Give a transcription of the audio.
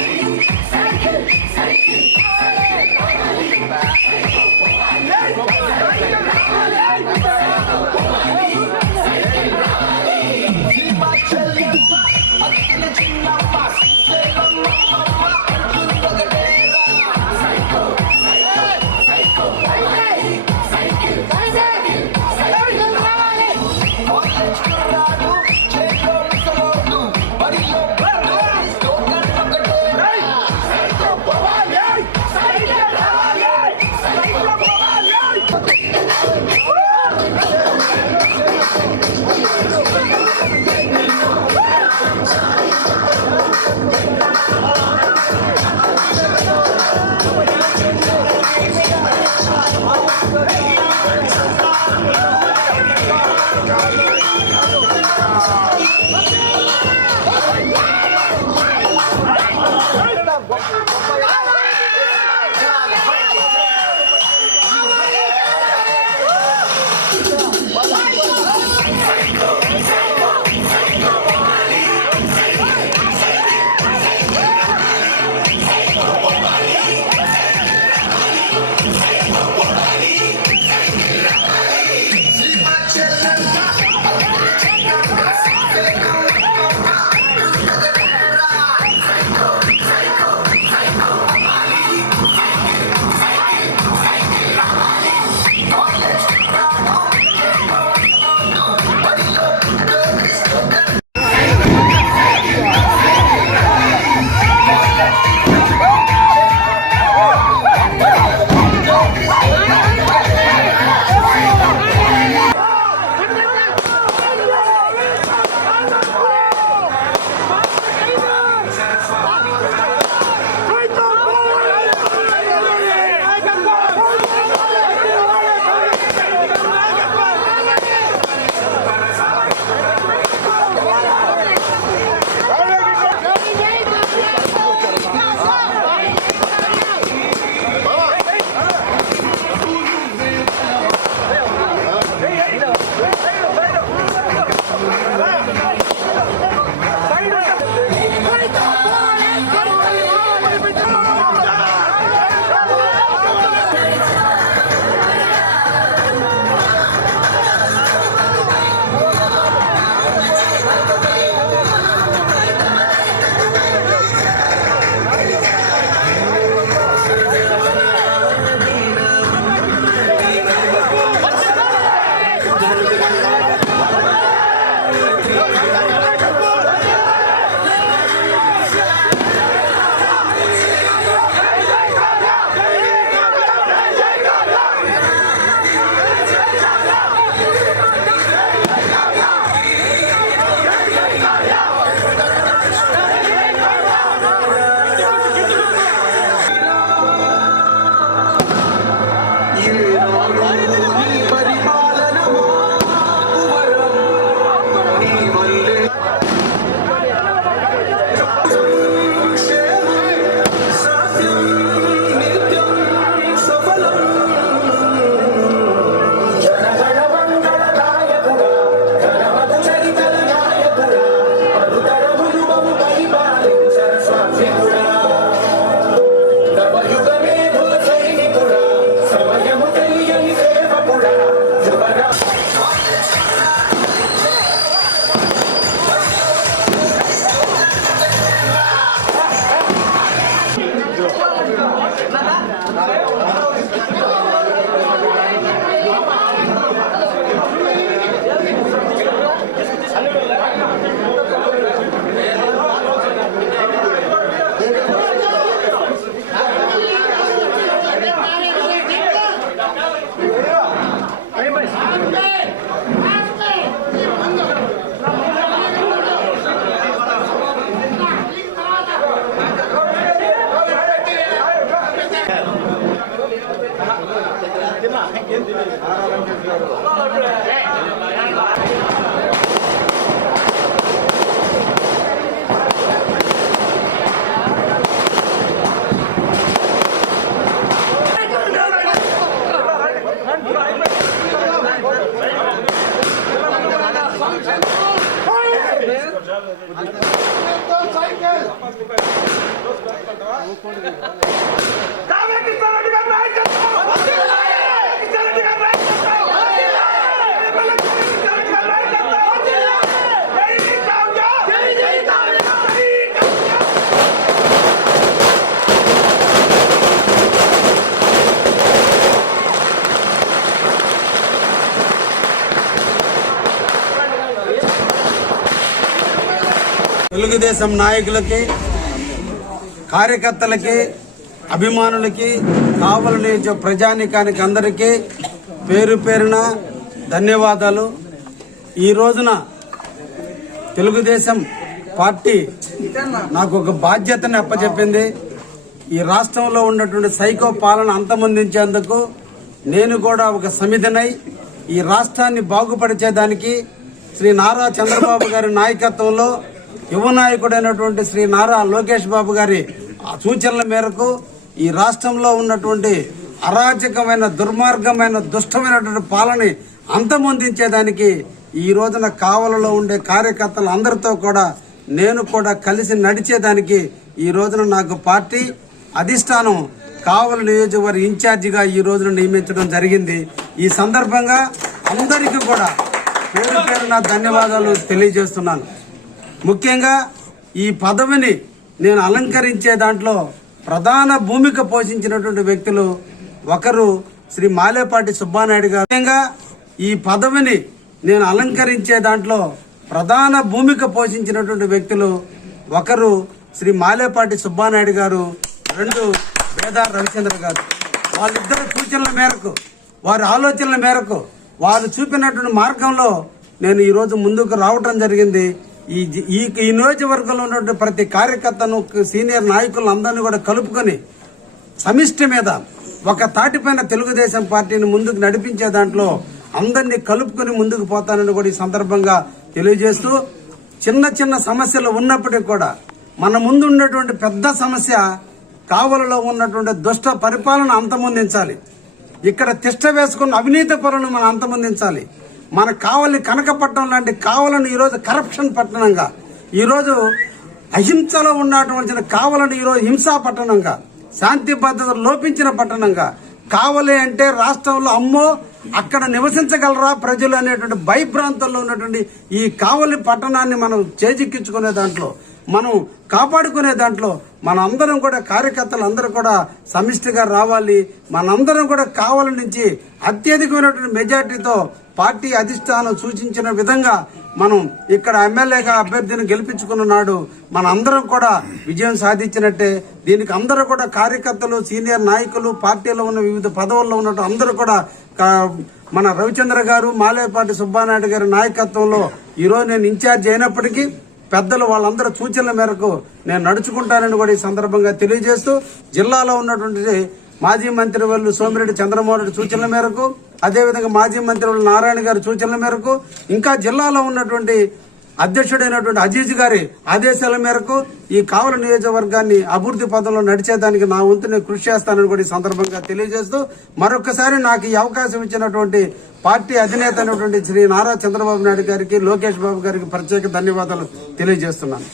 Música cycle Telugu Desam నాయకులకి కార్యకర్తలకి అభిమానులకి కావలని ప్రజానికానికి అందరికీ పేరు పేరున ధన్యవాదాలు. ఈ రోజున తెలుగుదేశం పార్టీ నాకు ఒక బాధ్యతని అప్పచెప్పింది. ఈ రాష్ట్రంలో ఉన్నటువంటి సైకో పాలన అంతమొందించేందుకు నేను కూడా ఒక సమితినై ఈ రాష్ట్రాన్ని బాగుపరిచేదానికి శ్రీ నారా చంద్రబాబు గారి నాయకత్వంలో యువ నాయకుడైనటువంటి శ్రీ నారా లోకేష్ బాబు గారి ఆ సూచనల మేరకు ఈ రాష్ట్రంలో ఉన్నటువంటి అరాచకమైన దుర్మార్గమైన దుష్టమైనటువంటి పాలన అంతమొందించేదానికి ఈ రోజున కావలలో ఉండే కార్యకర్తలు అందరితో కూడా నేను కూడా కలిసి నడిచేదానికి ఈ రోజున నాకు పార్టీ అధిష్టానం కావలి నియోజకవర్గ ఇన్ఛార్జిగా ఈ రోజున నియమించడం జరిగింది. ఈ సందర్భంగా అందరికీ కూడా పేరు పేరున ధన్యవాదాలు తెలియజేస్తున్నాను. ముఖ్యంగా ఈ పదవిని నేను అలంకరించే దాంట్లో ప్రధాన భూమిక పోషించినటువంటి వ్యక్తులు ఒకరు శ్రీ మాలేపాటి సుబ్బానాయుడు గారు. ముఖ్యంగా ఈ పదవిని నేను అలంకరించే దాంట్లో ప్రధాన భూమిక పోషించినటువంటి వ్యక్తులు ఒకరు శ్రీ మాలేపాటి సుబ్బానాయుడు గారు రెండు వేదార్ రవిచంద్ర గారు. వాళ్ళిద్దరు సూచనల మేరకు వారి ఆలోచనల మేరకు వారు చూపినటువంటి మార్గంలో నేను ఈరోజు ముందుకు రావటం జరిగింది. ఈ ఈ ఈ నియోజకవర్గంలో ఉన్నటువంటి ప్రతి కార్యకర్తను సీనియర్ నాయకులను అందరినీ కూడా కలుపుకొని సమిష్టి మీద ఒక తాటిపైన తెలుగుదేశం పార్టీని ముందుకు నడిపించే దాంట్లో అందరినీ కలుపుకొని ముందుకు పోతానని కూడా ఈ సందర్భంగా తెలియజేస్తూ చిన్న చిన్న సమస్యలు ఉన్నప్పటికీ కూడా మన ముందు ఉన్నటువంటి పెద్ద సమస్య కావలలో ఉన్నటువంటి దుష్ట పరిపాలన అంతమొందించాలి. ఇక్కడ తిష్ట వేసుకున్న అవినీతి పనులను మనం అంతమొందించాలి. మన కావలి కనకపట్నం లాంటి కావలను ఈరోజు కరప్షన్ పట్టణంగా ఈరోజు అహింసలో ఉన్నటువంటి కావలను ఈరోజు హింసా పట్టణంగా శాంతి భద్రతలు లోపించిన పట్టణంగా కావలి అంటే రాష్ట్రంలో అమ్మో అక్కడ నివసించగలరా ప్రజలు అనేటువంటి భయభ్రాంతుల్లో ఉన్నటువంటి ఈ కావలి పట్టణాన్ని మనం చేజిక్కించుకునే దాంట్లో మనం కాపాడుకునే దాంట్లో మనందరం కూడా కార్యకర్తలు అందరూ కూడా సమిష్టిగా రావాలి. మనందరం కూడా కావాల నుంచి అత్యధికమైనటువంటి మెజార్టీతో పార్టీ అధిష్టానం సూచించిన విధంగా మనం ఇక్కడ ఎమ్మెల్యేగా అభ్యర్థిని గెలిపించుకున్నాడు మన అందరం కూడా విజయం సాధించినట్టే. దీనికి అందరూ కూడా కార్యకర్తలు సీనియర్ నాయకులు పార్టీలో ఉన్న వివిధ పదవుల్లో ఉన్నట్టు అందరూ కూడా మన రవిచంద్ర గారు మాలేపాటి సుబ్బానాయుడు గారి నాయకత్వంలో ఈరోజు నేను ఇన్ఛార్జ్ అయినప్పటికీ పెద్దలు వాళ్ళందరూ సూచనల మేరకు నేను నడుచుకుంటానని కూడా ఈ సందర్భంగా తెలియజేస్తూ జిల్లాలో ఉన్నటువంటి మాజీ మంత్రి వాళ్ళు సోమిరెడ్డి చంద్రమోహన్ రెడ్డి సూచనల మేరకు అదేవిధంగా మాజీ మంత్రి వాళ్ళు నారాయణ గారి సూచనల మేరకు ఇంకా జిల్లాలో ఉన్నటువంటి అధ్యక్షుడైనటువంటి అజీజ్ గారి ఆదేశాల మేరకు ఈ కావల నియోజకవర్గాన్ని అభివృద్ధి పదంలో నడిచేదానికి నా వంతు నేను కృషి చేస్తానని కూడా ఈ సందర్భంగా తెలియజేస్తూ మరొకసారి నాకు ఈ అవకాశం ఇచ్చినటువంటి పార్టీ అధినేత అయినటువంటి శ్రీ నారా చంద్రబాబు నాయుడు గారికి లోకేష్ బాబు గారికి ప్రత్యేక ధన్యవాదాలు తెలియజేస్తున్నాను.